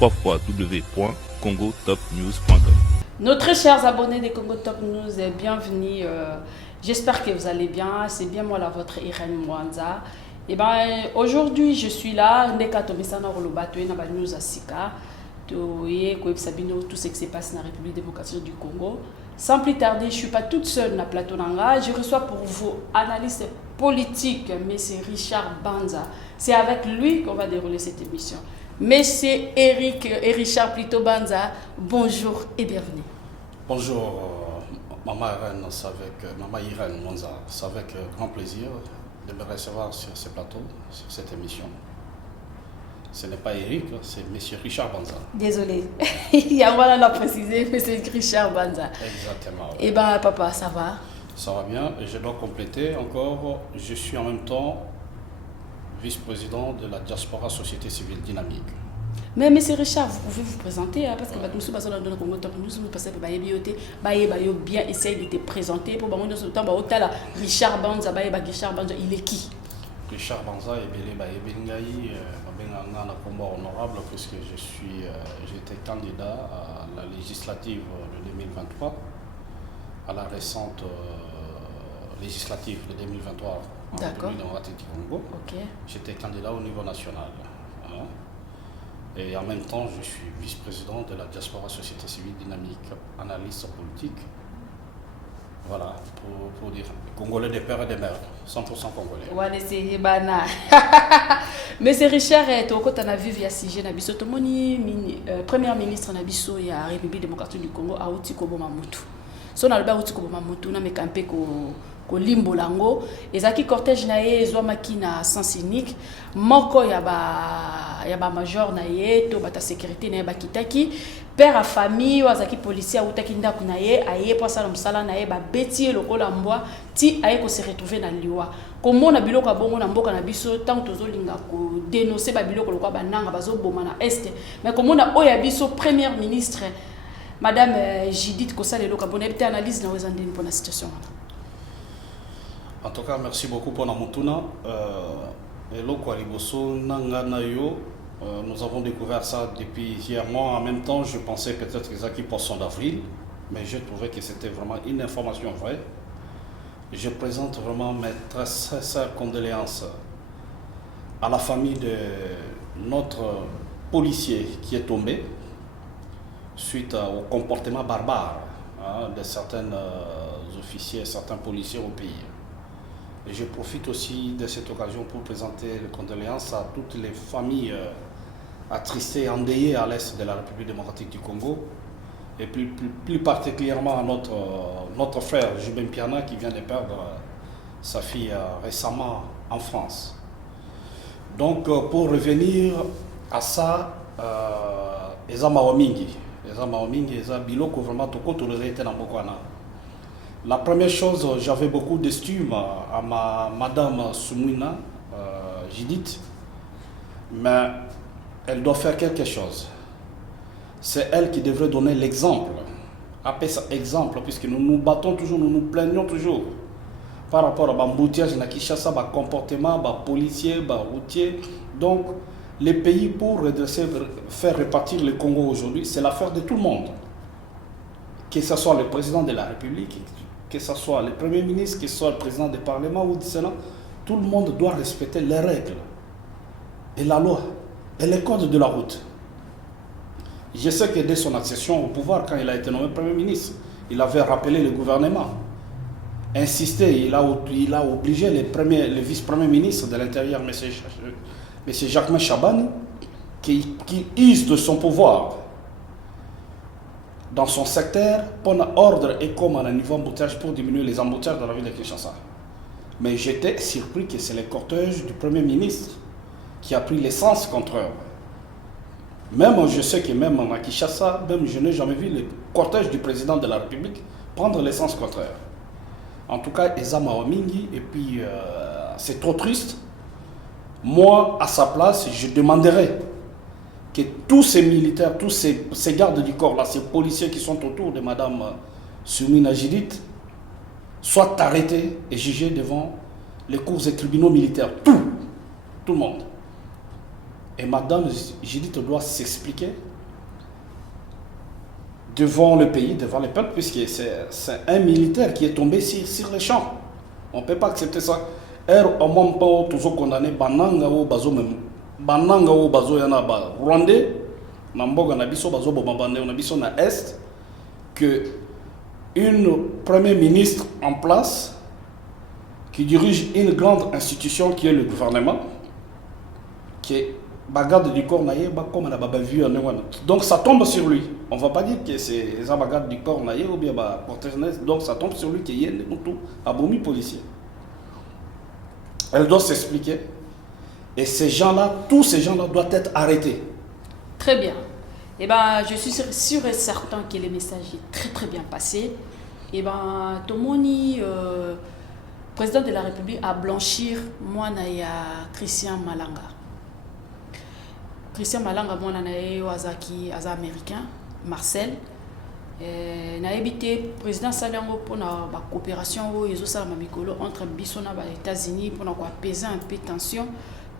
www.congotopnews.com. Nos très chers abonnés de Congo Top News, bienvenue. J'espère que vous allez bien. C'est bien moi, votre Irène Mwanza. Et aujourd'hui, je suis là. Tout ce qui se passe dans la République démocratique du Congo. Sans plus tarder, je ne suis pas toute seule dans le plateau Nanga. Je reçois pour vous analyste politique, M. Richard Banza. C'est avec lui qu'on va dérouler cette émission. Monsieur Eric et Richard plutôt Banza, bonjour et bienvenue. Bonjour, Maman Irène, Maman Irène Mwanza. C'est avec grand plaisir de me recevoir sur ce plateau, sur cette émission. Ce n'est pas Eric, c'est Monsieur Richard Banza. Désolé, il y a un moment à préciser, Monsieur Richard Banza. Exactement. Et papa, ça va? Ça va bien, et je dois compléter encore, je suis en même temps vice-président de la Diaspora Société Civile Dynamique. Mais M. Richard, vous pouvez vous présenter, parce que nous sommes dans le Congo Top News, nous passons par bien essayer de te présenter. Pour Richard Banza, Richard Banza, il est qui? Richard Banza est un combat honorable puisque j'étais candidat à la législative de 2023, à la récente législative de 2023 en République démocratique du Congo. Okay. J'étais candidat au niveau national. Et en même temps, je suis vice-président de la Diaspora Société Civile Dynamique, analyste politique. Voilà, pour dire Congolais des pères et des mères, 100% Congolais. Ouais, c'est bana. Monsieur Richard, tu as vu via Sige Nabiso, tu premier ministre Nabiso et la République démocratique du Congo, Aouti Kobo Mamutu. So na Aouti Kobo Mamutu, na mekampe ko limbo lango ezaki cortège na ye ezwamaki na sens unique moko ya ba major na ye to bata sécurité na ye bakitaki père à famille wazaki policier autaki ndako na ye aye po sala msala na ye ba beti lokola mbwa ti aye ko se retrouver na liwa komona biloko bongo na mboka na biso tant tozolinga ko dénoncer ba biloko lokwa bananga bazoboma na est mais komona oya biso première ministre madame Judith Kosalelo kabona bete analyse na wezandeni pour la situation. En tout cas, merci beaucoup pour la moutuna. Nous avons découvert ça depuis hier. Moi, en même temps, je pensais peut-être que c'était poisson d'avril, mais j'ai trouvé que c'était vraiment une information vraie. Je présente vraiment mes très sincères condoléances à la famille de notre policier qui est tombé suite au comportement barbare de certains officiers, certains policiers au pays. Et je profite aussi de cette occasion pour présenter les condoléances à toutes les familles attristées et endeuillées à l'est de la République démocratique du Congo, et plus particulièrement à notre frère Jubin Piana qui vient de perdre sa fille récemment en France. Donc pour revenir à ça, Eza Mawamingi, Eza Biloko vraiment toko toléré dans Bokwana. La première chose, j'avais beaucoup d'estime à madame Soumouina, Judith, mais elle doit faire quelque chose. C'est elle qui devrait donner l'exemple. Après ça, exemple, puisque nous nous battons toujours, nous nous plaignons toujours par rapport à l'embouteillage, à Kinshasa, à comportement, à policiers, à routiers. Donc, les pays pour redresser, faire répartir le Congo aujourd'hui, c'est l'affaire de tout le monde. Que ce soit le président de la République, que ce soit le Premier ministre, que ce soit le président du Parlement ou du Sénat, tout le monde doit respecter les règles et la loi et les codes de la route. Je sais que dès son accession au pouvoir, quand il a été nommé Premier ministre, il avait rappelé le gouvernement, insisté, il a obligé le vice-premier ministre de l'Intérieur, M. Jacquemain Chabani, qui use de son pouvoir dans son secteur, prendre ordre et comme à un niveau embouteillage pour diminuer les embouteillages dans la ville de Kinshasa. Mais j'étais surpris que c'est le cortège du Premier ministre qui a pris l'essence contre eux. Même je sais que même à Kinshasa, même je n'ai jamais vu le cortège du président de la République prendre l'essence contre eux. En tout cas, Eza Mawamingi, et puis c'est trop triste. Moi, à sa place, je demanderais que tous ces militaires, tous ces gardes du corps, là, ces policiers qui sont autour de Mme Soumina Judith, soient arrêtés et jugés devant les cours et tribunaux militaires. Tout le monde. Et Madame Judith doit s'expliquer devant le pays, devant le peuple, puisque c'est un militaire qui est tombé sur les champs. On ne peut pas accepter ça. Au moment où toujours condamné, Bananga ou Bazo yana ba Rwandais, Namboga Nabiso Bazo Bomabande, Nabiso na Est, que une première ministre en place qui dirige une grande institution qui est le gouvernement, qui est bagarre du corps naïe, comme on a vu en Ewan. Donc ça tombe sur lui. On ne va pas dire que c'est la bagarre du corps naïe ou bien porteuse. Donc ça tombe sur lui qui est un boumi policier. Elle doit s'expliquer. Et ces gens-là, tous ces gens-là doivent être arrêtés. Très bien. Eh ben, je suis sûr et certain que le message est très très bien passé. Eh ben, Tomoni, président de la République, a blanchir moi na Christian Malanga. Christian Malanga, moi na Wazaki, aza américain, Marcel. Na évité président Saliango pour la coopération entre Bissona et les États-Unis pour apaiser un peu de tension.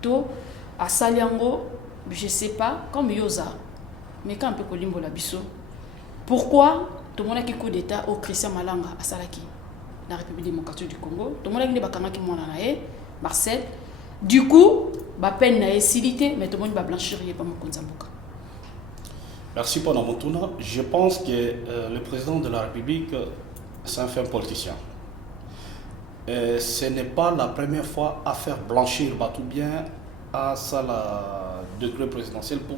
To à Saliango, je ne sais pas, comme Yosa, mais quand un peu Kolimbo la Bisso. Pourquoi tout le monde a qui coup d'État au Christian Malanga à Salaki, la République démocratique du Congo, tout le monde a qui bakanga qui monanae, Marcel. Du coup, ba peine na silité, mais tout le monde va blanchir et pas mon konzambuka. Merci pour notre tour. Je pense que le président de la République, c'est un fin politicien. Ce n'est pas la première fois à faire blanchir tout bien à ça la décret présidentiel pour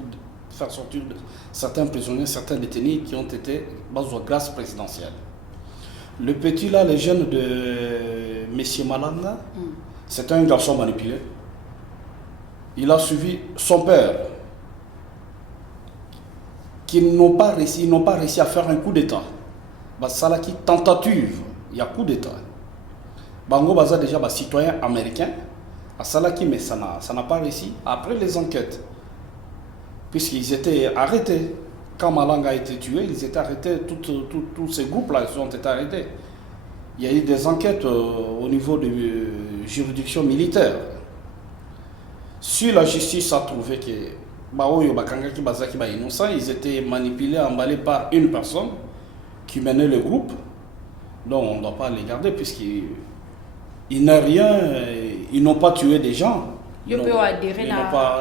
faire sortir certains prisonniers, certains détenus qui ont été grâce présidentielle. Le petit là, le jeune de M. Malanga, c'est un garçon manipulé. Il a suivi son père, qui n'ont pas réussi à faire un coup d'État. Ça là qui tentative, il y a coup d'État. Bango Baza déjà citoyen américain, à Salaki, mais ça n'a pas réussi. Après les enquêtes, puisqu'ils étaient arrêtés, quand Malanga a été tué, ils étaient arrêtés, tous ces groupes-là, ils ont été arrêtés. Il y a eu des enquêtes au niveau de juridiction militaire. Si la justice a trouvé que ils étaient manipulés, emballés par une personne qui menait le groupe, donc on ne doit pas les garder puisqu'ils n'ont rien, ils n'ont pas tué des gens. Ils n'ont pas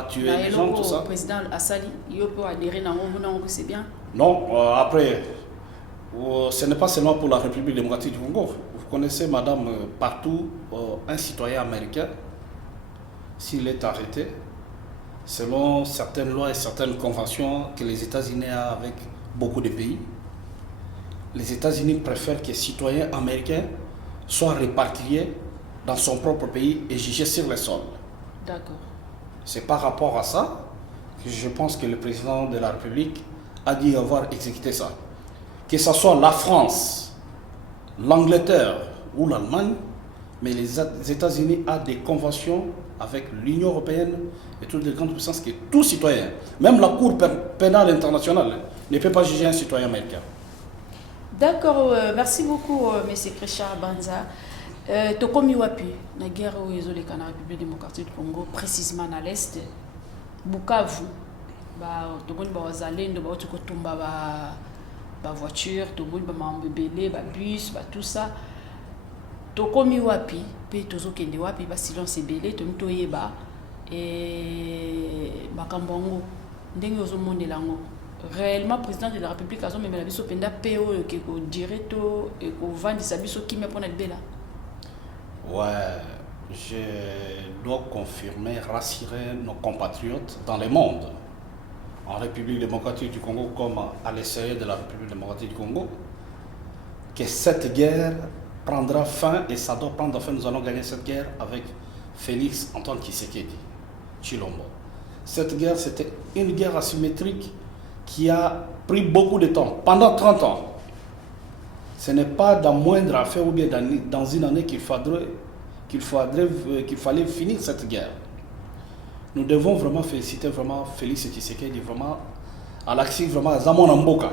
tué des gens, tout ça. Président Assali, il peut adhérer à c'est bien. Non, après, ce n'est pas seulement pour la République démocratique du Congo. Vous connaissez, madame, partout, un citoyen américain, s'il est arrêté, selon certaines lois et certaines conventions que les États-Unis ont avec beaucoup de pays, les États-Unis préfèrent que les citoyens américains soient répatriés dans son propre pays et jugés sur le sol. D'accord. C'est par rapport à ça que je pense que le président de la République a dit avoir exécuté ça. Que ce soit la France, l'Angleterre ou l'Allemagne, mais les États-Unis ont des conventions avec l'Union européenne et toutes les grandes puissances que tout citoyen, même la Cour pénale internationale, ne peut pas juger un citoyen américain. D'accord, merci beaucoup, M. Richard Banza. Tokomi wapi, la guerre où ils ont les République démocratique du Congo, précisément à l'Est, Bukavu, Tokomi Bazalendo, Tokotumba, voiture, Tokomi Bambélé, bus, tout ça. Tokomi wapi, pe tozo kende wapi, silence belé, tomito yeba, et Bakambongo, ndenge ozo monde lango. Réellement, président de la République a même la biso penda PO qui ko directo et ko vandi sa biso qui me pona bela. Ouais, je dois confirmer, rassurer nos compatriotes dans le monde, en République démocratique du Congo comme à l'extérieur de la République démocratique du Congo, que cette guerre prendra fin et ça doit prendre fin. Nous allons gagner cette guerre avec Félix Antoine Tshisekedi Tshilombo. Cette guerre, c'était une guerre asymétrique qui a pris beaucoup de temps, pendant 30 ans. Ce n'est pas dans moindre affaire ou bien dans une année qu'il fallait finir cette guerre. Nous devons vraiment féliciter vraiment Félix Tshisekedi vraiment à l'action vraiment à Zamonamboka.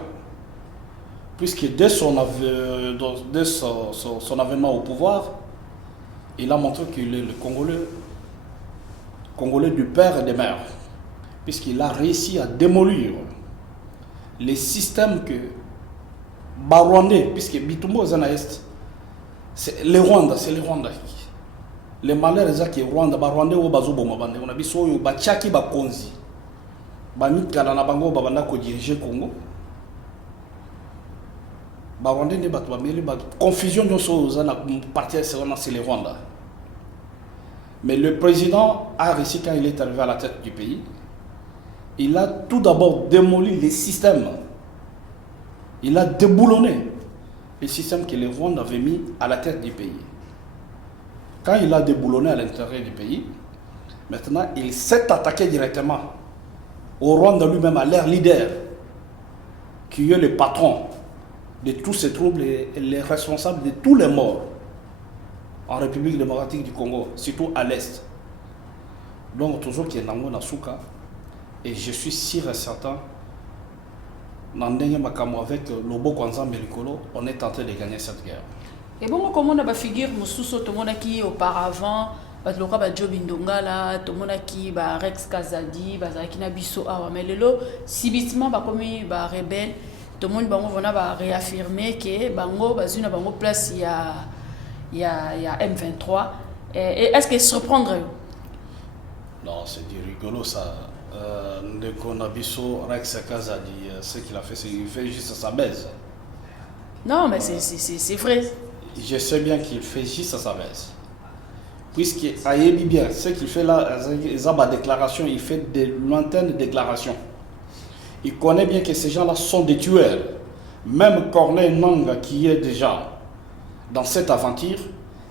Puisque dès son avènement au pouvoir, il a montré qu'il est le Congolais du père et des mères. puisqu'il a réussi à démolir les systèmes que Barwandais, puisque Bitumbo Zanaïst, c'est les Rwandais, les malheurs qui Rwanda, Barwandais ou Bazobo Mabande, on a vu Soyo, Bachaki Bakonzi, Bamit Kalanabango, Babanda ko diriger Congo. Barwandais ne battu, mais la confusion de choses, on a parti c'est les Rwandais. Mais le président a réussi quand il est arrivé à la tête du pays. Il a tout d'abord démoli les systèmes. Il a déboulonné les systèmes que les Rwandais avaient mis à la tête du pays. Quand il a déboulonné à l'intérieur du pays, maintenant il s'est attaqué directement au Rwanda lui-même, à leur leader, qui est le patron de tous ces troubles et les responsables de tous les morts en République démocratique du Congo, surtout à l'Est. Donc toujours qu'il y a Nango Nasuka, et je suis sûr et certain, avec Lobo Kwanza Melikolo, on est en train de gagner cette guerre. Et bon, comment on a figure Moussousso, tout le monde qui auparavant, Job Indongala, tout le monde qui Rex Kazadi, Bazakina Bisso, mais le subitement, comme rebelle, tout le monde va réaffirmer que Bango, Bazuna Bango place il y a M23. Et est-ce que surprendre? Non, c'est du rigolo ça. Ndekonabiso Rex Kazadi, ce qu'il a fait, c'est qu'il fait juste sa baise. Non, mais c'est vrai. Je sais bien qu'il fait juste sa baise. Puisque Ayebi bien, ce qu'il fait là, déclaration, il fait de lointaines déclarations. Il connaît bien que ces gens-là sont des tueurs. Même Corneille Nanga, qui est déjà dans cette aventure,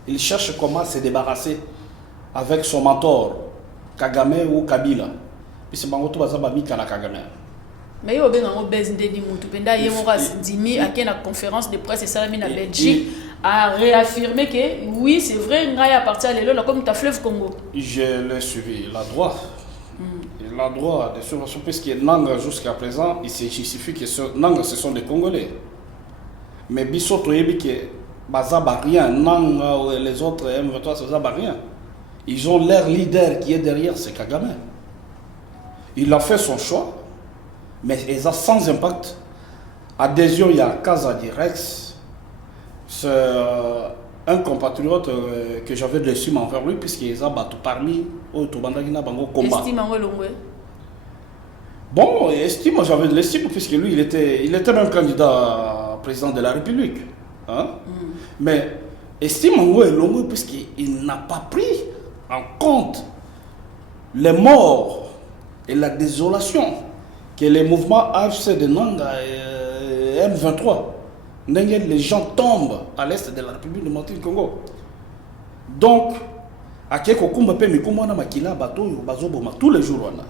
il cherche comment se débarrasser avec son mentor, Kagame ou Kabila. Puis c'est Bangoto Bazaba Mikana Kagame. Mais il y a un besoin de à la conférence de presse et Salamine à Belgique a réaffirmé que oui, c'est vrai, Ngaya appartient à l'élo, comme ta fleuve Congo. Je l'ai suivi, il a droit. Il a droit de subvention, puisque Nanga jusqu'à présent, il se justifie que Nanga ce sont des Congolais. Mais Bissoto Yebi que Bazaba rien, Nanga et les autres M23, c'est Bazaba rien. Ils ont leur leader qui est derrière, c'est Kagame. Il a fait son choix. Mais ils ont sans impact. Adhésion, il y a Kazadi Rex. C'est un compatriote que j'avais de l'estime envers lui, puisqu'il a battu parmi eux, Tobandagina Bango combat. Estime en Longwe. Bon, estime, j'avais de l'estime, puisque lui, il était même candidat président de la République. Hein? Mais estime en Longwe, puisqu'il n'a pas pris en compte les morts et la désolation que les mouvements AFC de Nanga et M23, les gens tombent à l'est de la République démocratique du Congo. Donc, à Kekokumba pe mikumana makila bato yo bazoboma tous les jours wana.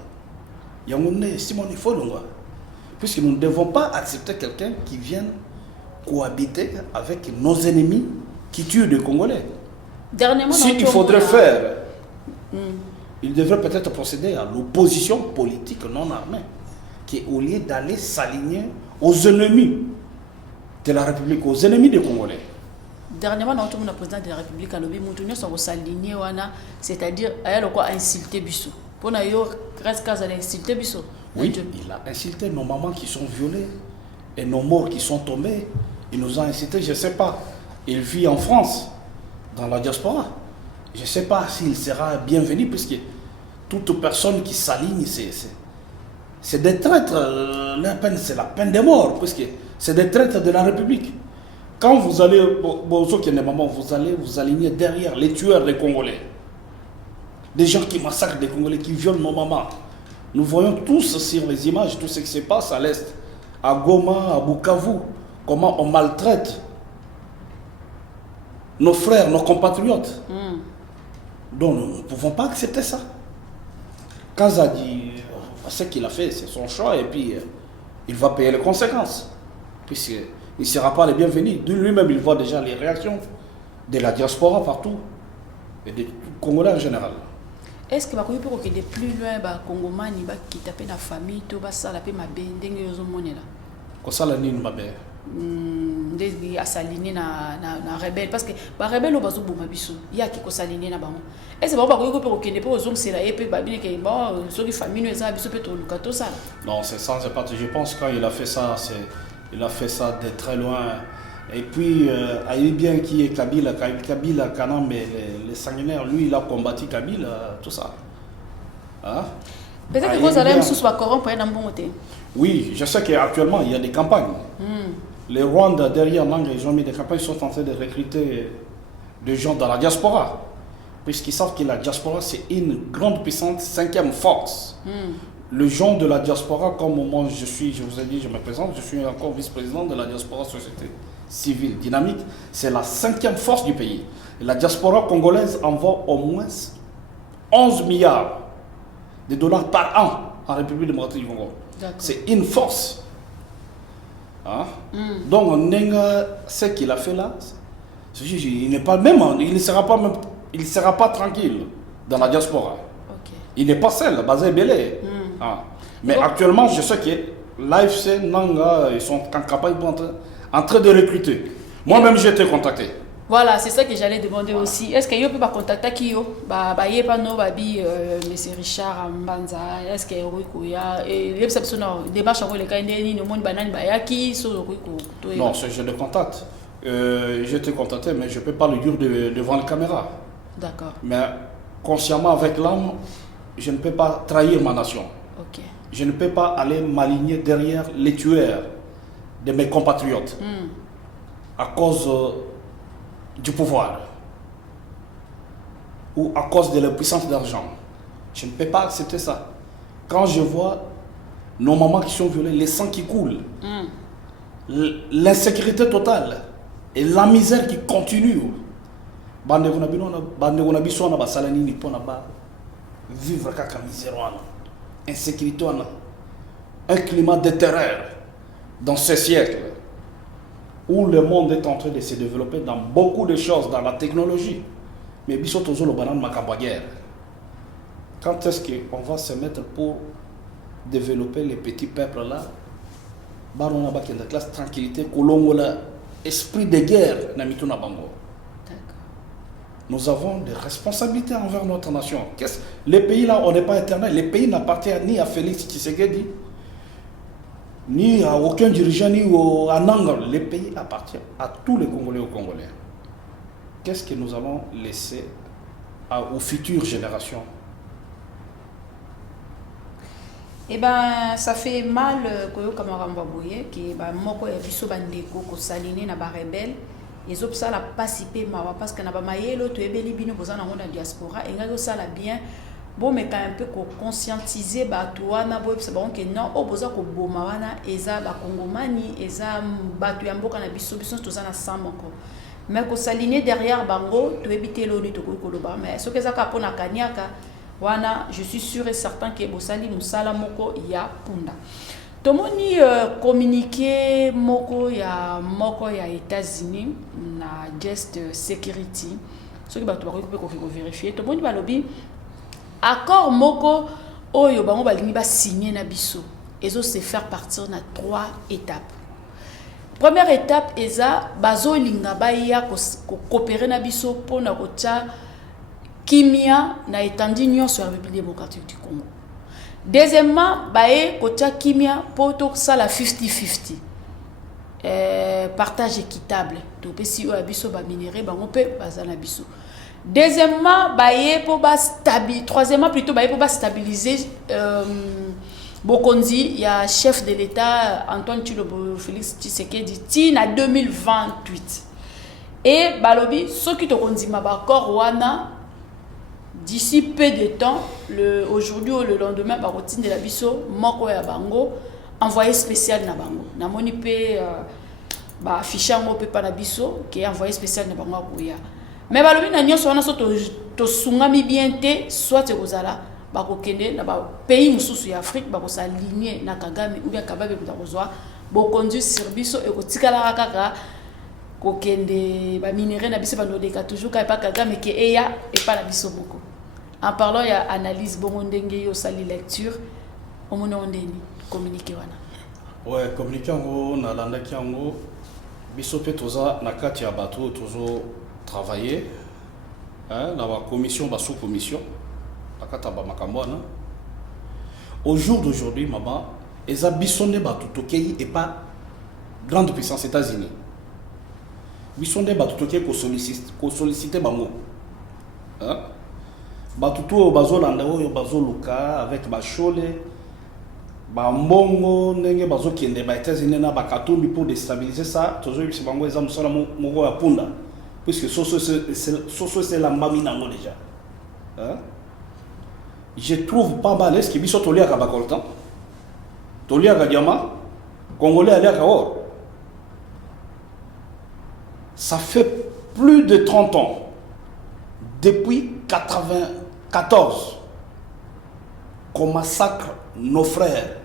Yamone Simon Ifolonga. Puisque nous ne devons pas accepter quelqu'un qui vienne cohabiter avec nos ennemis qui tuent des Congolais. Dernièrement, si il faudrait faire, il devrait peut-être procéder à l'opposition politique non armée, qui au lieu d'aller s'aligner aux ennemis de la République, aux ennemis des Congolais. Dernièrement, notre président de la République a lobby Moutounio sont s'aligner, c'est-à-dire à insulter Bissou. Pour nous, reste qu'à insulter Bissou. Oui, il a insulté nos mamans qui sont violées et nos morts qui sont tombés. Il nous a insulté, je ne sais pas. Il vit en France, dans la diaspora. Je ne sais pas s'il sera bienvenu, puisque toute personne qui s'aligne, c'est des traîtres. La peine, c'est la peine de mort, puisque c'est des traîtres de la République. Quand vous allez, vous allez vous aligner derrière les tueurs des Congolais. Des gens qui massacrent des Congolais, qui violent nos mamans. Nous voyons tous sur les images tout ce qui se passe à l'Est, à Goma, à Bukavu, comment on maltraite nos frères, nos compatriotes. Donc nous ne pouvons pas accepter ça. Kazadi, ce qu'il a fait, c'est son choix et puis il va payer les conséquences. Puisqu'il ne sera pas le bienvenu. De lui-même, il voit déjà les réactions de la diaspora partout et des Congolais en général. Est-ce que vous pouvez de plus loin, les Congomani qui tapent la famille, tout ça, la paix, ma belle, dengue, ils ont monnaie là? Comme ça, la ligne, ma belle. nde asaligné na rebelle parce que ba rebelle bazo boma biso ya ki ko saligné na bango est-ce ba ko ko kende po zong sela et pe ba bine ke bon so ki famille eza biso pe to lukato ça. Non, c'est ça, c'est pas. Je pense quand il a fait ça, il a fait ça de très loin. Et puis, il bien qui est Kabila, Kanam, mais les sanguinaires, lui, il a combattu Kabila, tout ça. Hein? Peut-être que vous allez me sous corrompre un bon côté. Oui, je sais qu'actuellement, il y a des campagnes. Les Rwandais, derrière Nanga, ils ont mis des campagnes, ils sont en train de recruter des gens dans la diaspora. Puisqu'ils savent que la diaspora, c'est une grande puissante cinquième force. Le gens de la diaspora, comme moi je vous ai dit, je me présente, je suis encore vice-président de la diaspora société civile dynamique, c'est la cinquième force du pays. Et la diaspora congolaise envoie au moins 11 milliards de dollars par an en République démocratique du Congo. C'est une force. Hein? Donc, ce qu'il a fait là, il n'est pas même, il ne sera pas tranquille dans la diaspora. Il n'est pas seul, basé belé. Mais actuellement, je sais que l'AFC, Nanga, ils sont en campagne en train de recruter. Moi-même, j'ai été contacté. Voilà, c'est ça que j'allais demander aussi. Est-ce que vous pouvez contacter qui yo? Monsieur Richard Mbanza, est-ce que Rui Kouya et les personnes démarche avec les candidats, le monde banane bayaki, sur Rui Kouya. Non, je le contacte. J'ai été contacté, mais je ne peux pas le dire devant la caméra. D'accord. Mais consciemment, avec l'âme, je ne peux pas trahir ma nation. Ok. Je ne peux pas aller m'aligner derrière les tueurs de mes compatriotes à cause du pouvoir ou à cause de la puissance d'argent. Je ne peux pas accepter ça. Quand je vois nos mamans qui sont violées, les sangs qui coulent, l'insécurité totale et la misère qui continue, vivre kaka misère, insécurité, un climat de terreur dans ce siècle où le monde est en train de se développer dans beaucoup de choses, dans la technologie. Mais biso tozo le banane guerre. Quand est-ce qu'on va se mettre pour développer les petits peuples là? Baron na la classe tranquillité, kolongo la esprit de guerre na mituna bango. Nous avons des responsabilités envers notre nation. Les pays là, on n'est pas éternel. Les pays n'appartiennent ni à Félix Tshisekedi, ni à aucun dirigeant, ni à Nanga. Les pays appartiennent à tous les Congolais aux Congolais. Qu'est-ce que nous allons laisser aux futures générations? Eh ben, ça fait mal que que moko ya biso bandeko ko saline na ba rebelle. Ils ont la participer parce que na ba mayelo to ebeli bino boza na ngona diaspora et nga ça la bien bon mais quand un peu ko conscientiser ba to wana bo c'est bon que non o boza ko boma wana eza ba kongomani eza batu ya mboka na biso to za na samoko mais ko saline derrière bango to ebité lo ni to ko loba mais ce que ça ka pona kaniaka wana je suis sûr et certain que bosali musala moko ya punda. Tomoni communiqué moko ya États-Unis na Just Security ce qui va to vérifier tomoni balobi accord moko oyo bango balingi ba signer na biso ezo se faire partir na 3 étapes. Première étape eza bazo linga ba ya ko coopérer na biso pona ko tia kimia na étendue nyonso ya République démocratique du Congo. Deuxièmement, bae kotia kimia poto ça la 50-50. Partage équitable. Donc si o abiso ba minéré bango pe bazana biso. Deuxièmement, bae po ba stabiliser. Troisièmement plutôt bae po ba stabiliser Bokonzi, il y a chef de l'État Antoine Tshilombo Félix Tshisekedi ti na 2028. Et balobi ceux qui te kondima ba accord wana d'ici peu de temps, aujourd'hui ou le lendemain, par routine de la biso, moko ya bango, envoyé spécial na bango. Na moni pe fichier ngo pe pa na biso, qui est envoyé spécial na bango akuya. Mais balobi na nyonso wana so to sungami bien te, soit te kozala ba kokende na ba pays mususu ya Afrique ba ko s'aligner na Kagame ou bien Kababe ko kozwa bo conduire sur biso e ko tikala kaka kokende ba minéré na biso ba no deka toujours ka pa Kagame ke eya et pas la biso beaucoup. En parlant, il y a analyse, bon, on sali lecture, on ndeni communiquer wana. Ouais, communiqué en nalanda kiango, bisope toza na kati ya bato toujours travailler, hein, dans la commission, la sous-commission, la kata ba makamwana. Au jour d'aujourd'hui, maman, eza bisonde bato tokei et pas grande puissance États-Unis. Bisonde bato tokei ko solliciter bango. Hein? Bato to bazo landa oyo bazo luka avec ba chole bambongo ndenge bazo kende ba États-Unis na ba katumbi pour déstabiliser ça, toujours bisi bango eza musala moko ya punda. Puisque soso c'est la mbami nango déjà. Hein? Je trouve pas mal est-ce que biso tolia ka bakoltan. Tolia ka diamant, congolais alia ka or. Ça fait plus de 30 ans depuis 94 qu'on massacre nos frères,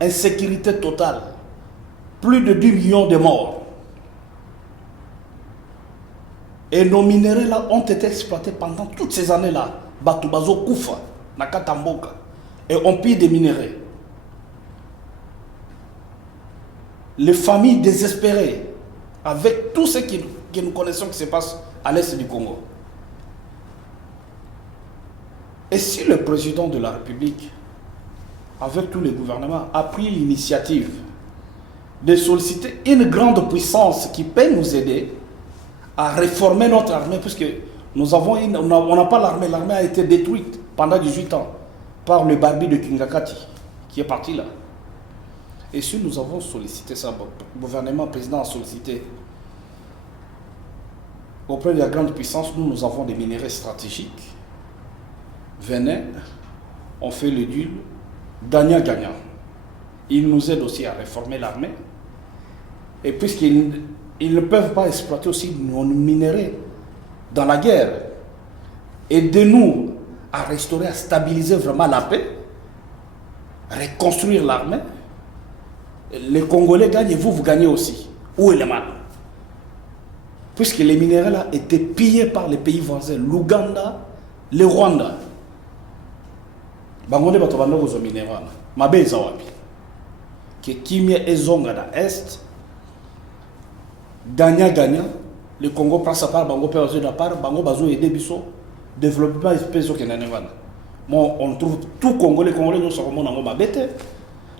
insécurité totale, plus de 10 millions de morts. Et nos minéraux là ont été exploités pendant toutes ces années-là. Batubazo Koufa, Nakatamboka, et on pille des minéraux. Les familles désespérées, avec tout ce que nous connaissons qui se passe à l'est du Congo. Et si le président de la République, avec tous les gouvernements, a pris l'initiative de solliciter une grande puissance qui peut nous aider à réformer notre armée, puisque nous avons on n'a pas l'armée, l'armée a été détruite pendant 18 ans par le barbi de Kingakati, qui est parti là. Et si nous avons sollicité ça, le gouvernement, le président a sollicité auprès de la grande puissance, nous avons des minéraux stratégiques. Venez, on fait le deal gagnant-gagnant. Ils nous aident aussi à réformer l'armée. Et puisqu'ils ne peuvent pas exploiter aussi nos minéraux dans la guerre, aidez-nous à restaurer, à stabiliser vraiment la paix, reconstruire l'armée. Les Congolais gagnent et vous gagnez aussi. Où est le mal? Puisque les minéraux là étaient pillés par les pays voisins, l'Ouganda, le Rwanda. Bangonde bato bandoko zo minéraux. Mabe eza wapi? Que kimia ezonga na est. Gagnant, le Congo prend sa part, bango perd sa part, bango bazo aider biso développement espèce au Kenya nevana. Moi on trouve tout Congolais nous sommes nango mabete.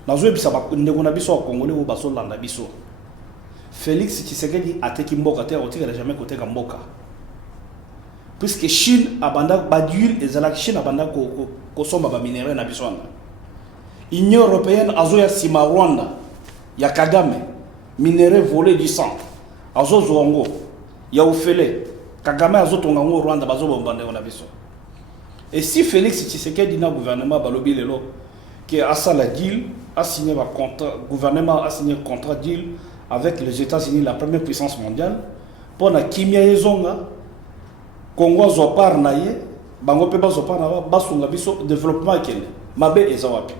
Nazo ebisa ba ndeko na biso Congolais o baso landa biso. Félix Tshisekedi ateki mboka te otika jamais côté ka mboka. Puisque Chine abanda badule ezala Chine abanda ko somba ba minéraux na biso. Union européenne azoya sima Rwanda ya Kagame minéraux volés du sang. Azo zongo ya ofele Kagame azo tonga ngo Rwanda bazo bombande na biso. Et si Félix Tshisekedi na gouvernement balobi lelo que asala deal a signé un contrat, le gouvernement a signé un contrat deal avec les États-Unis, la première puissance mondiale, pour la kimia ezonga, Congo zopar naye, bango peba zopar na basunga biso développement kele. Mabe ezawapi.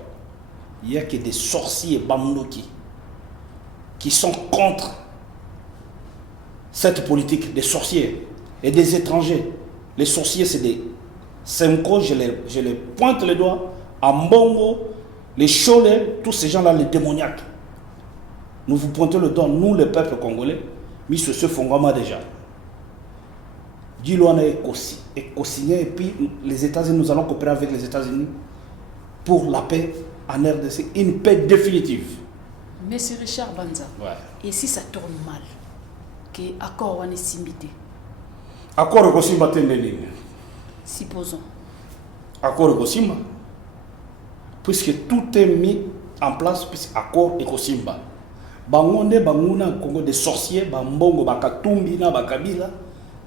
Il y a que des sorciers bamnoki qui sont contre cette politique des sorciers et des étrangers. Les sorciers c'est des Semko, je les pointe les doigts, Ambongo, les Cholais, tous ces gens-là, les démoniaques. Nous vous pointons le doigt, nous, le peuple congolais, mais ce se font vraiment déjà. Dis-le, on est co-signé, et puis les États-Unis, nous allons coopérer avec les États-Unis pour la paix en RDC, une paix définitive. Monsieur Richard Banza, ouais. Et si ça tourne mal, que accord on est simbité? Accord Kosimba Tendeling. Supposons. Accord Kosimba. Puisque tout est mis en place, puisque accord Kosimba. Bangonde banguna Congo des sorciers, bambongo bakatumbi na bakabila,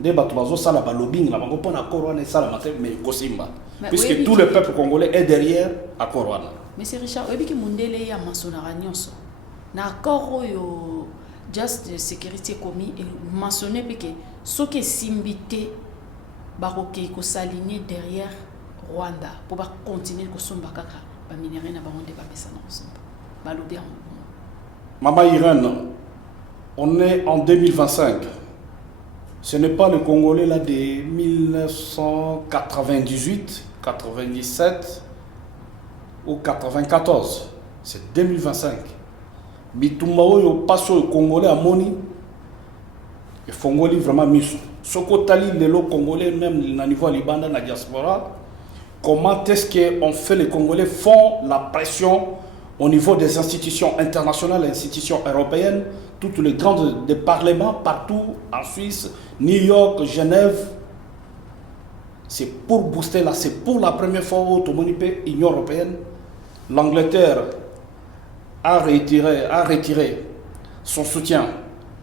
des batubazo sala balobing la bango pona accord wana sala matin mais Kosimba. Puisque oui, tout le peuple congolais est derrière accord wana. Monsieur Richard, oyebi ki mundele ya masonara nyonso. Na accord oyo just sécurité commis et mentionné que ce qui est simbité baroké ko s'aligner derrière Rwanda pour ba continuer ko somba kaka ba minéraux na bango de ba pesa na somba. Ba lobi en Maman Irène, on est en 2025. Ce n'est pas le Congolais là de 1998, 97 ou 94. C'est 2025. bitumba oyo passe au Congolais à Moni, et Fongoli vraiment miso. Sokotali lelo Congolais même na niveau Libanda na diaspora, comment est-ce qu'on fait, les Congolais font la pression au niveau des institutions internationales, institutions européennes, toutes les grandes des parlements partout en Suisse, New York, Genève. C'est pour booster là, c'est pour la première fois au Union européenne. L'Angleterre a retiré son soutien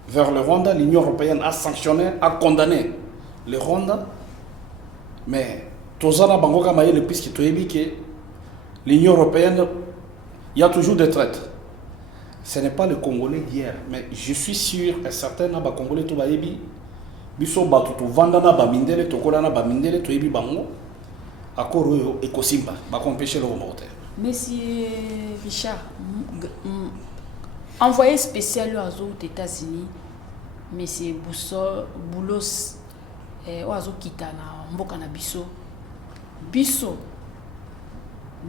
vers le Rwanda. L'Union européenne a sanctionné, a condamné le Rwanda. Mais Tozana Bangoka Maye, puisque tu as dit que l'Union européenne, il y a toujours des traîtres. Ce n'est pas le Congolais d'hier, mais je suis sûr et certain que les Congolais tout va ébi, biso batu tu vandana ba mindele to kolana ba mindele to ébi bango, akoro ekosimba, ba compêcher le remonter. Monsieur Richard, envoyé spécial aux États-Unis, Monsieur Boulos, oazo kitana mboka na biso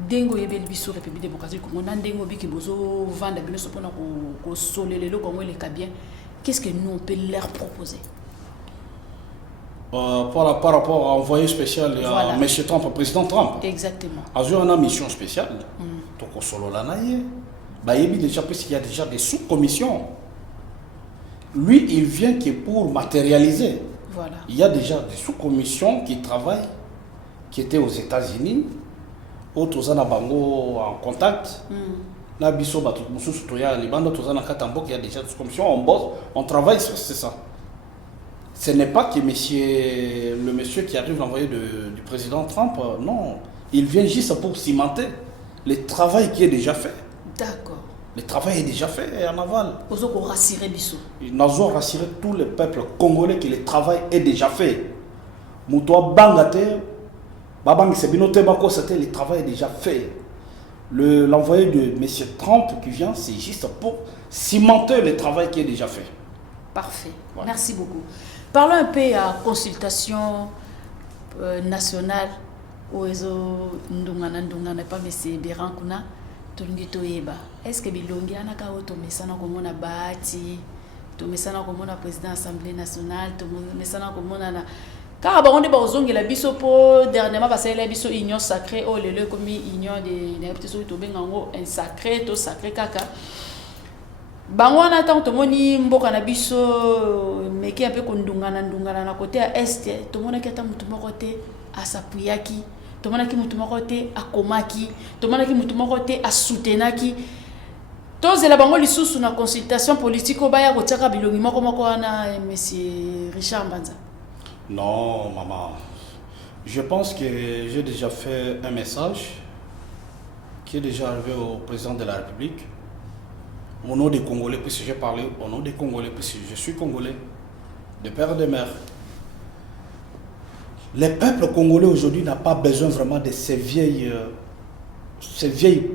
dengo yebeli biso République démocratique du Congo na dengo biki bozo vanda biso pona ko solelelo Congo le bien. Qu'est-ce que nous on peut leur proposer? Par rapport à envoyé spécial à M. Trump, président Trump. Exactement. Azur une mission spéciale. Donc au solo la naie. Bah il déjà puisqu'il y a déjà des sous-commissions. Lui il vient que pour matérialiser. Voilà. Il y a déjà des sous-commissions qui travaillent, qui étaient aux États-Unis, autres en Bango en contact. Là, il y a déjà des sous-commissions, on bosse, on travaille sur ça. Ce n'est pas que le monsieur qui arrive l'envoyé du président Trump, non. Il vient juste pour cimenter le travail qui est déjà fait. D'accord. Le travail est déjà fait en aval. Nous avons rassuré Bissou. Nous avons rassuré tout le peuple congolais que le travail est déjà fait. Moutoua Bangate, Babang Sebinote Bako, c'était le travail est déjà fait. L'envoyé de M. Trump qui vient, c'est juste pour cimenter le travail qui est déjà fait. Parfait. Ouais. Merci beaucoup. Parlons un peu à consultation nationale. Ndungana pas M. Berankuna. Est-ce que bilongi anaka otomesana komona bati tomesana komona président assemblée nationale tomesana komona na car baronde bazongela biso po dernièrement basala biso union sacrée oh lelo comme union de n'importe so to bengango un sacré to sacré kaka bango na tant tomoni mboka na biso meki un peu kondungana na côté à est tomona kata mutu moko te asapuyaki tomonaki mutu moko te akomaki tomonaki mutu moko te asoutenaki tozela bango lisusu na consultation politique obaya kotiaka bilongi moko wana monsieur Richard Mbanza. Non maman, je pense que j'ai déjà fait un message qui est déjà arrivé au président de la République au nom des Congolais, puisque j'ai parlé au nom des Congolais, puisque je suis Congolais de père et de mère. Le peuple congolais aujourd'hui n'a pas besoin vraiment de ces vieilles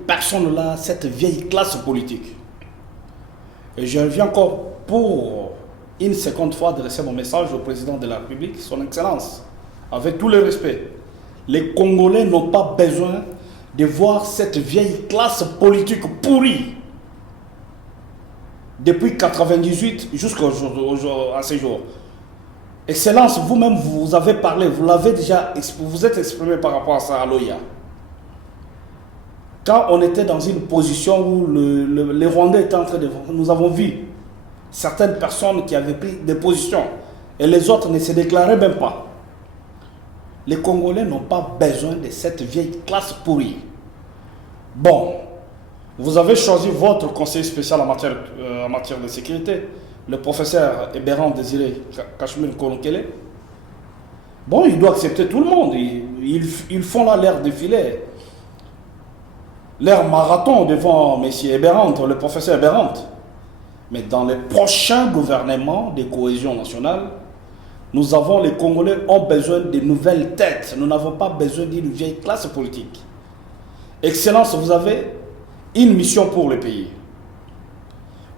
personnes-là, cette vieille classe politique. Et je reviens encore pour une seconde fois adresser mon message au président de la République, son Excellence, avec tout le respect. Les Congolais n'ont pas besoin de voir cette vieille classe politique pourrie depuis 1998 jusqu'à ce jour. Excellence, vous-même, vous avez parlé, vous l'avez déjà, vous êtes exprimé par rapport à ça à l'OIA. Quand on était dans une position où les Rwandais étaient en train de... Nous avons vu certaines personnes qui avaient pris des positions et les autres ne se déclaraient même pas. Les Congolais n'ont pas besoin de cette vieille classe pourrie. Bon, vous avez choisi votre conseiller spécial en matière de sécurité, le professeur Ebéran Désiré Kachmir Kolonkele. Bon, il doit accepter tout le monde. Ils font là l'air défilé, l'air marathon devant M. Ebéran, le professeur Ebéran. Mais dans les prochains gouvernements de cohésion nationale, les Congolais ont besoin de nouvelles têtes. Nous n'avons pas besoin d'une vieille classe politique. Excellence, vous avez une mission pour le pays.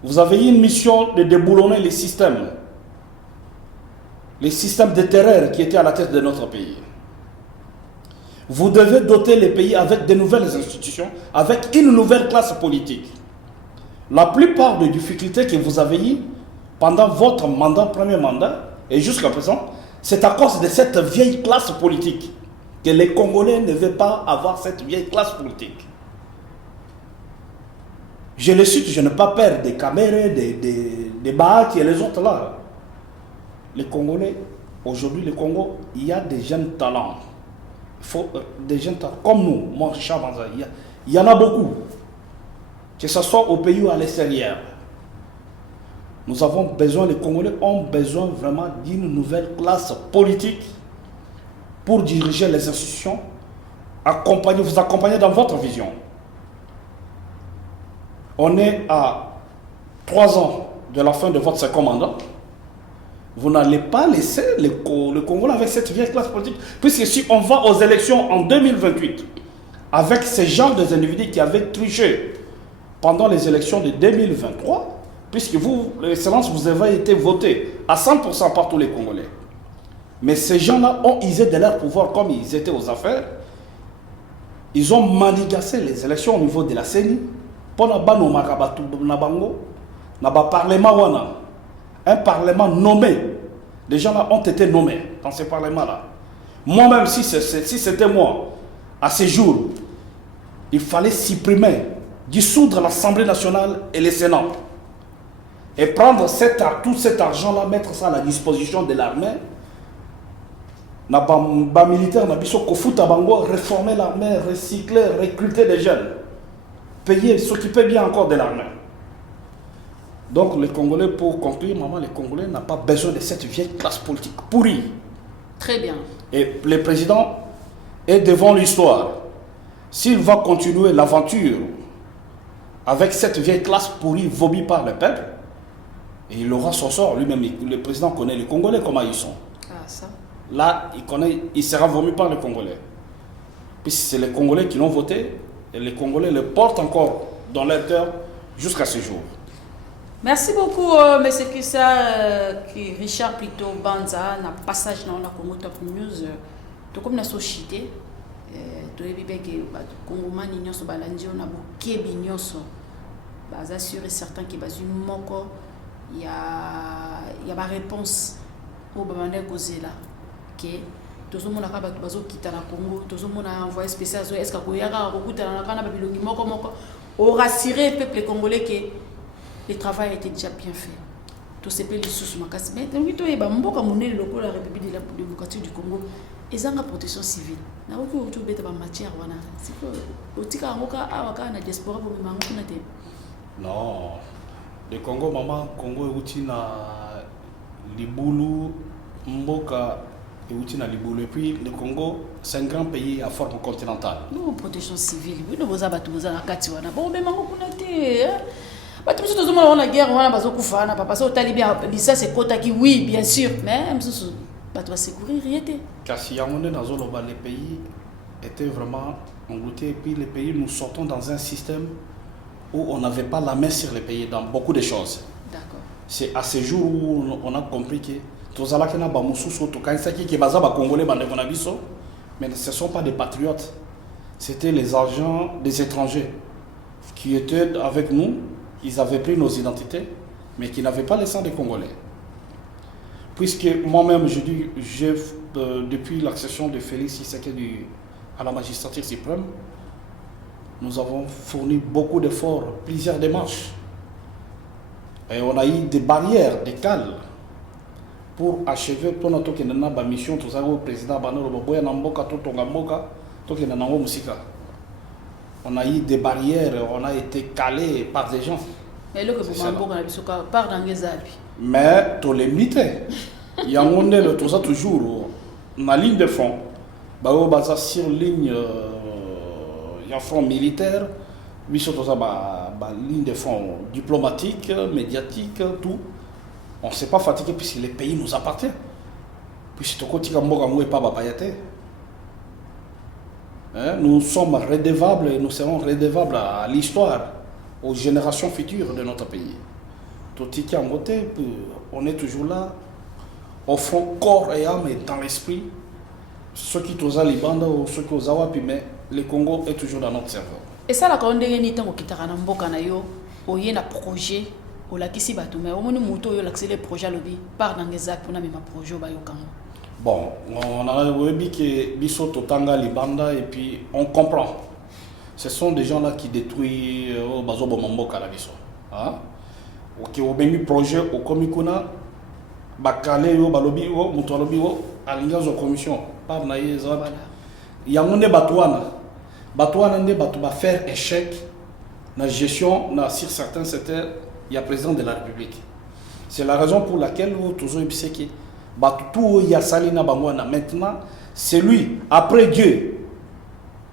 Vous avez une mission de déboulonner les systèmes de terreur qui étaient à la tête de notre pays. Vous devez doter les pays avec de nouvelles institutions, avec une nouvelle classe politique. La plupart des difficultés que vous avez eues pendant votre mandat, premier mandat, et jusqu'à présent, c'est à cause de cette vieille classe politique que les Congolais ne veulent pas avoir cette vieille classe politique. Je le cite, je n'ai pas peur des caméras, des Bahati et les autres là. Les Congolais, aujourd'hui, le Congo, il y a des jeunes talents. Il faut des jeunes talents comme nous, moi, Chabanza, il y en a beaucoup. Que ce soit au pays ou à l'extérieur. Nous avons besoin, les Congolais ont besoin vraiment d'une nouvelle classe politique pour diriger les institutions, vous accompagner dans votre vision. On est à 3 ans de la fin de votre second mandat. Vous n'allez pas laisser le Congo avec cette vieille classe politique. Puisque si on va aux élections en 2028, avec ces gens des individus qui avaient triché pendant les élections de 2023, puisque vous, Excellence, vous avez été voté à 100% par tous les Congolais. Mais ces gens-là ont usé de leur pouvoir comme ils étaient aux affaires. Ils ont manigancé les élections au niveau de la CENI. Pour un parlement nommé. Les gens-là ont été nommés dans ce parlement-là. Moi-même, si c'était moi, à ce jour, il fallait supprimer, dissoudre l'Assemblée nationale et le Sénat. Et prendre tout cet argent-là, mettre ça à la disposition de l'armée. Les militaires, réformer l'armée, recycler, recruter des jeunes. Payer, s'occuper bien encore de l'armée. Donc les Congolais, pour conclure, maman, les Congolais n'ont pas besoin de cette vieille classe politique pourrie. Très bien. Et le président est devant l'histoire. S'il va continuer l'aventure avec cette vieille classe pourrie vomie par le peuple, et il aura son sort lui-même. Le président connaît les Congolais, comment ils sont. Ah, ça. Là, il sera vomi par les Congolais. Puisque c'est les Congolais qui l'ont voté, et les Congolais le portent encore dans leur cœur jusqu'à ce jour. Merci beaucoup, M. Kissa, Richard plutôt Banza, na passage dans la Congo Top News. Tout comme la société, tout le monde Congo mani nyoso balandi on a bukebi nyoso. Baza sûr et certain que bazu moko il y a ma réponse au bamane kozela que tout le monde a battu bazo quitter la Congo, tout le monde a envoyé spécial est-ce que koyaka kokuta na kana babilongi moko au rassurer le peuple congolais que le travail a été déjà bien fait. Tout ce pays sous ma casse mais donc to eba mboka monene loko la République démocratique du Congo ezanga protection civile. Na ko to beta ba matière wana. C'est que otika ngoka awaka na diaspora bo mango kuna te. Non. Le Congo maman Congo euti na libulu mboka euti na libulu et puis le Congo c'est un grand pays à forme continentale. Non protection civile. Oui no boza batu boza na kati wana. Bon be mango kuna te. Batu biso tozomona wana guerre wana bazokufa na papa so talibia bisa c'est kota qui oui bien sûr mais même so batu va secourir riete. Kasi yamone na zoloba les pays étaient vraiment engloutis et puis les pays nous sortons dans un système où on n'avait pas la main sur les pays dans beaucoup de choses. D'accord. C'est à ce jour où on a compris que tozala kena ba mususu to kansaki ke baza ba congolais bande kona biso mais ce ne sont pas des patriotes. C'était les agents des étrangers qui étaient avec nous. Ils avaient pris nos identités, mais qui n'avaient pas le sang des Congolais. Puisque moi-même, je dis, depuis l'accession de Félix Tshisekedi à la magistrature suprême, nous avons fourni beaucoup d'efforts, plusieurs démarches. Et on a eu des barrières, des cales, pour achever pour notre mission, tout ça, au président Banoro Boboya Namboka, Totonga Mboka, Tokenana Musika. On a eu des barrières, on a été calé par des gens. Mais le que vous m'avez dit, par dans les Alpes. Mais tu les mitais. Il y a un monde tout ça toujours. La ligne de front. Sur ligne, il y a un front militaire. Oui, sur tout ça, ligne de front diplomatique, médiatique, tout. On ne s'est pas fatigué puisque les pays nous appartiennent. Puisque tu continues à mourir pas Bayate. Nous sommes redevables et nous serons redevables à l'histoire, aux générations futures de notre pays. Tout qui a voté, on est toujours là, au fond, corps et âme et dans l'esprit. Ceux qui sont à Libanda ou ceux qui sont à Wapi, mais le Congo est toujours dans notre cerveau. Et ça, la Congo est quittera na mboka na yo. oye na projet olakisi bato mais omoni moto oyo olakisi le projet alobi par dans les apps on a même projet bayokango. Bon, on a vu que biso totanga libanda et puis on comprend. Ce sont des gens là qui détruisent bazo bomombo kala biso. Hein? OK, au même projet au komikuna bakale yo balobi yo moto alobi yo alinga zo commission par na yeza. Yangonde batouana nde batu ba faire échec na gestion na sur certains secteurs il y a président de la République. C'est la raison pour laquelle nous toujours ibiseki tout il y a salina bangwana maintenant c'est lui après Dieu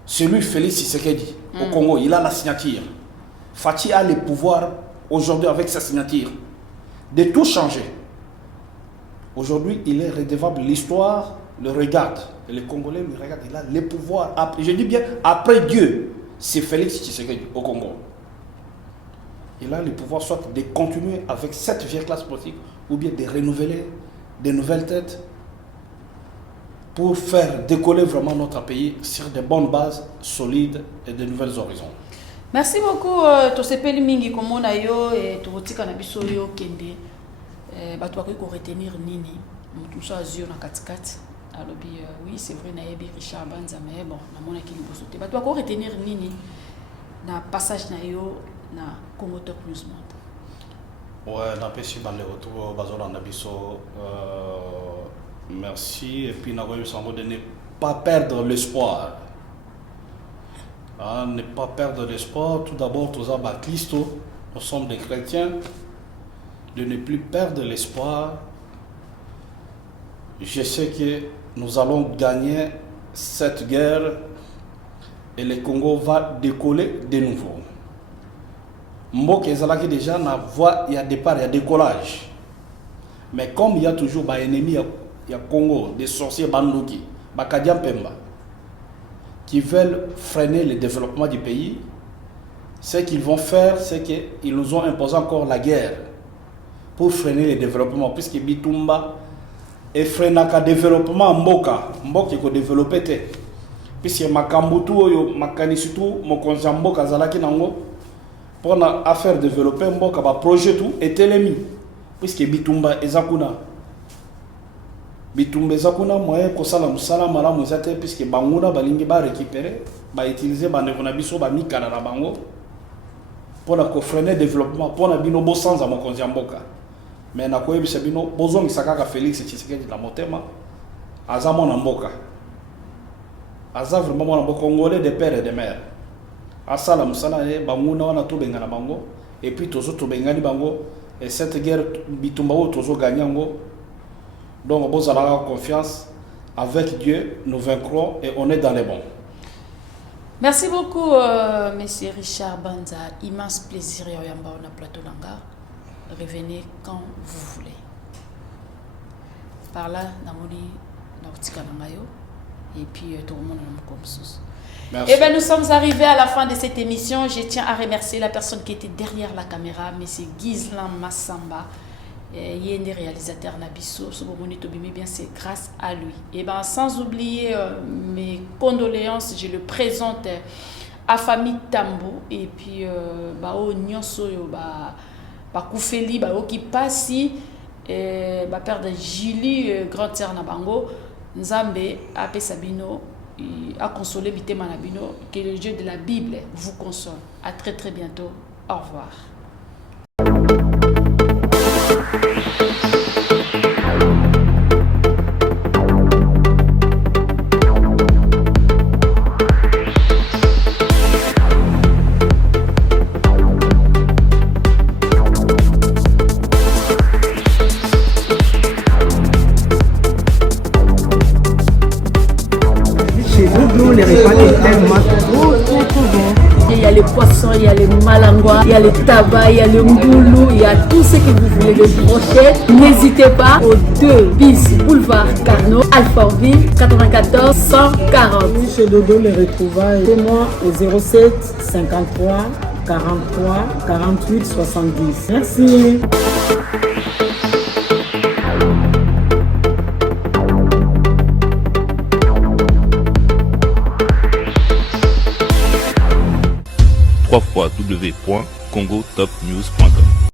c'est lui Félix Tshisekedi au Congo, il a la signature. Fachi a le pouvoir aujourd'hui avec sa signature de tout changer. Aujourd'hui, il est redevable, l'histoire le regarde et les Congolais le regardent, il a le pouvoir après, je dis bien après Dieu, c'est Félix Tshisekedi au Congo. Il a le pouvoir soit de continuer avec cette vieille classe politique ou bien de renouveler de nouvelles têtes pour faire décoller vraiment notre pays sur de bonnes bases solides et de nouvelles horizons. Merci beaucoup tosepeli mingi komona yo et totika na biso yo kende bato bakoki ko retenir nini mutu so azio na katikati alobi oui c'est vrai na yebi Richard Banza mais bon na mona ki liboso te bato bako retenir nini na passage na yo na Congo Top News Monde. Ouais, na pesi bande retour bazola na biso merci et puis n'avoir eu de ne pas perdre l'espoir. Ne pas perdre l'espoir, tout d'abord, tous Christo, nous sommes des chrétiens, de ne plus perdre l'espoir. Je sais que nous allons gagner cette guerre et le Congo va décoller de nouveau. Mbok ezalaki déjà na voie, il y a départ, il y a décollage. Mais comme il y a toujours des ennemis, il y a Congo, des sorciers bandouki, Bakadian Pemba, qui veulent freiner le développement du pays, ce qu'ils vont faire, c'est qu'ils nous ont imposé encore la guerre pour freiner le développement, puisque Bitumba est freiné le développement Mboka, Mboka qui est développé, puisque Makambutu, Makanisitu, Mokonza Mboka, Zalaki Nango, pour faire développer Mboka, projet tout, et Telemi, puisque Bitumba est Zakuna. Bitumba Zakuna, moyen Kosala Musala Mala Muzate, puisque Banguna, Balingi, ba récupérer, ba utiliser, ba Nevonabiso, ba Mikana Bango, pour freiner le développement, pour na bino bosanza Mokonza Mboka. Mais na koyebi sebino bozongi sakaka Félix Tshisekedi la motema aza mona mboka aza vraiment mona mboka congolais de père et de mère asala musala e banguna wana to bengana bango et puis tozo to bengani bango et cette guerre bitumba o tozo ganyango donc bozala confiance avec Dieu nous vaincrons et on est dans les bons. Merci beaucoup monsieur Richard Banza, immense plaisir yamba on a plateau nanga. Revenez quand vous voulez. Par là, Namoni, Nautica Nangayo, et puis tout le monde comme ça. Eh bien, nous sommes arrivés à la fin de cette émission. Je tiens à remercier la personne qui était derrière la caméra, M. Gislan Massamba. Il est un réalisateur Nabiso. Bien, c'est grâce à lui. Et bien, sans oublier mes condoléances, je le présente à famille Tambo et puis au Nyonso Bakoufeli, qui passe, père de Julie, grande sœur Nabango, Nzambe, Ape Sabino, a consolé Bitema Nabino, que le Dieu de la Bible vous console. À très très bientôt. Au revoir. Les repas étaient tellement trop bons. Il y a les poissons, il y a les malangois, il y a les tabacs, il y a le mboulou, il y a tout ce que vous voulez, les brochettes. N'hésitez pas aux 2 bis boulevard Carnot, Alfortville, 94 140. Oui, chez Dodo, les retrouvailles. C'est moi au 07 53 43 48 70. Merci. www. congotopnews.com.